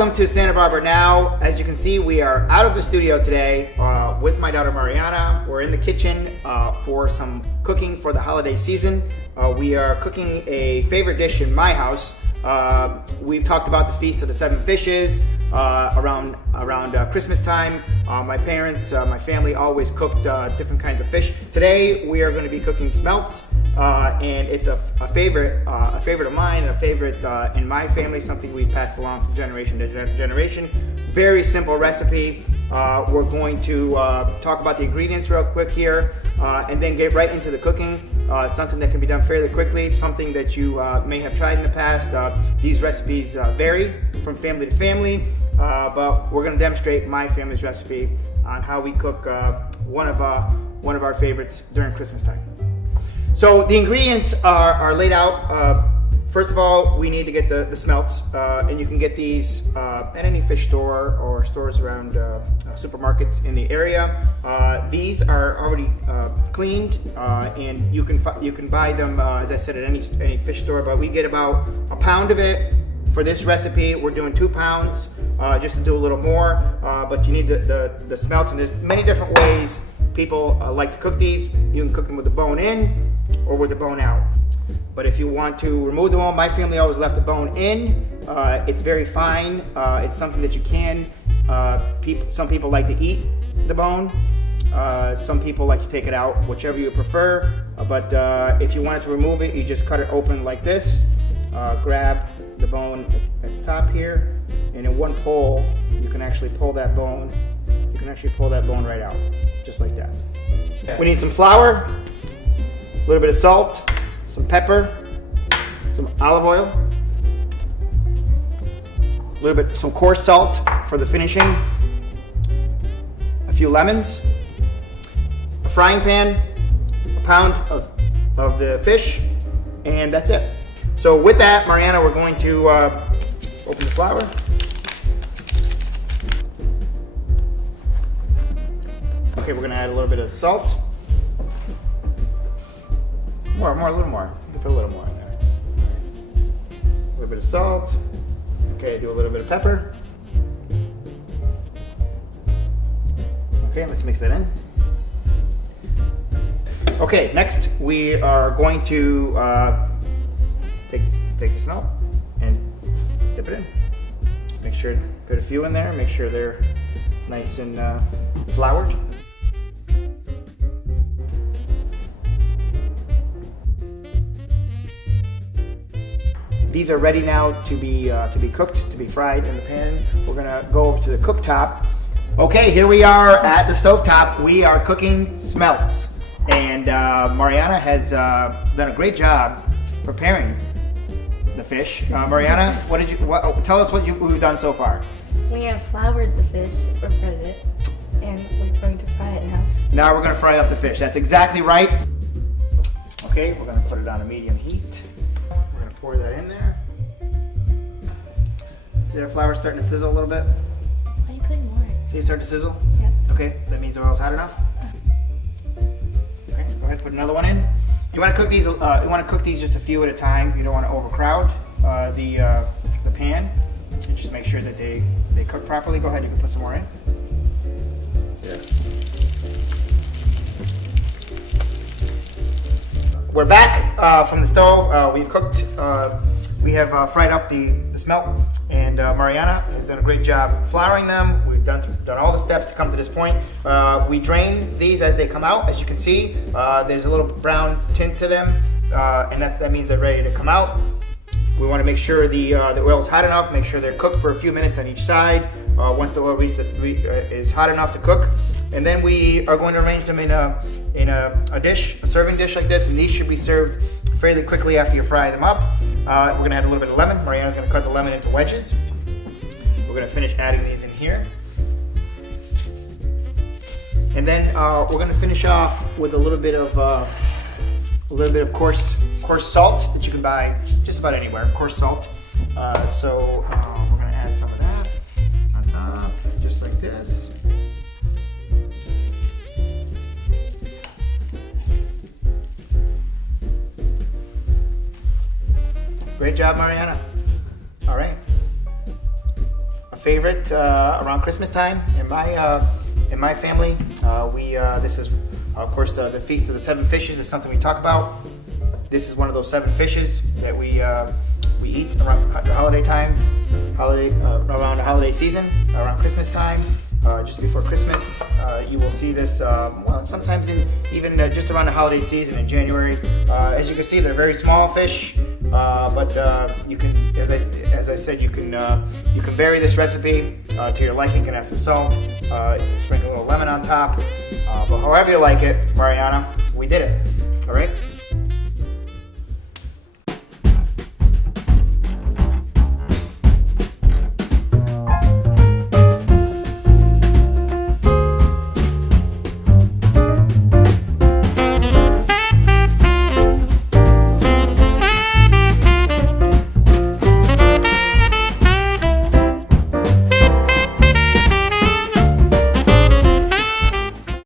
Welcome to Santa Barbara Now. As you can see, we are out of the studio today with my daughter Mariana. We're in the kitchen for some cooking for the holiday season. We are cooking a favorite dish in my house. We've talked about the Feast of the Seven Fishes around Christmas time. My parents, my family always cooked different kinds of fish. Today we are going to be cooking smelts. And it's a favorite of mine, and a favorite in my family, something we've passed along from generation to generation. Very simple recipe. We're going to talk about the ingredients real quick here, and then get right into the cooking. Something that can be done fairly quickly, something that you may have tried in the past. These recipes vary from family to family, but we're going to demonstrate my family's recipe on how we cook one of our favorites during Christmas time. So the ingredients are laid out. First of all, we need to get the smelts, and you can get these at any fish store or stores around supermarkets in the area. These are already cleaned, and you can buy them, as I said, at any fish store. But we get about a pound of it for this recipe. We're doing 2 pounds, just to do a little more. But you need the smelts, and there's many different ways people like to cook these. You can cook them with the bone in or with the bone out. But if you want to remove the bone, my family always left the bone in. It's very fine. It's something that you can. Some people like to eat the bone. Some people like to take it out, whichever you prefer. But if you wanted to remove it, you just cut it open like this. Grab the bone at the top here, and in one pull, you can actually pull that bone. You can actually pull that bone right out, just like that. We need some flour, a little bit of salt, some pepper, some olive oil, some coarse salt for the finishing, a few lemons, a frying pan, a pound of the fish, and that's it. So with that, Mariana, we're going to open the flour. Okay, we're going to add a little bit of salt. A little more. You can put a little more in there. A little bit of salt. Okay, do a little bit of pepper. Okay, let's mix that in. Okay, next we are going to take the smelt and dip it in. Make sure to put a few in there. Make sure they're nice and floured. These are ready now to be cooked, to be fried in the pan. We're gonna go over to the cooktop. Okay, here we are at the stovetop. We are cooking smelts, and Mariana has done a great job preparing the fish. Mariana, tell us what we've done so far. We have floured the fish, or fried it, and we're going to fry it now. Now we're gonna fry up the fish. That's exactly right. Okay, we're gonna put it on a medium heat. We're gonna pour that in there. See our flour starting to sizzle a little bit? Why are you putting more? See it start to sizzle? Yep. Okay, that means the oil's hot enough. Okay, go ahead and put another one in. You want to cook these. You want to cook these just a few at a time. You don't want to overcrowd the pan. And just make sure that they cook properly. Go ahead, you can put some more in. Yeah. We're back from the stove. We've cooked. We have fried up the smelt, and Mariana has done a great job flouring them. We've done all the steps to come to this point. We drain these as they come out. As you can see, there's a little brown tint to them, and that means they're ready to come out. We want to make sure the oil is hot enough. Make sure they're cooked for a few minutes on each side. Once the oil is hot enough to cook, and then we are going to arrange them in a dish, a serving dish like this, and these should be served fairly quickly after you fry them up. We're going to add a little bit of lemon. Mariana's going to cut the lemon into wedges. We're going to finish adding these in here. And then we're going to finish off with a little bit of coarse salt that you can buy just about anywhere. Coarse salt. So we're going to add some of that on top, just like this. Great job, Mariana. All right. A favorite around Christmas time in my family. This is of course the Feast of the Seven Fishes is something we talk about. This is one of those 7 fishes that we eat around the holiday time, around the holiday season, around Christmas time, just before Christmas. You will see this sometimes even just around the holiday season in January. As you can see, they're very small fish, but you can, as I said, you can vary this recipe to your liking. You can add some salt, sprinkle a little lemon on top, but however you like it, Mariana, we did it. All right.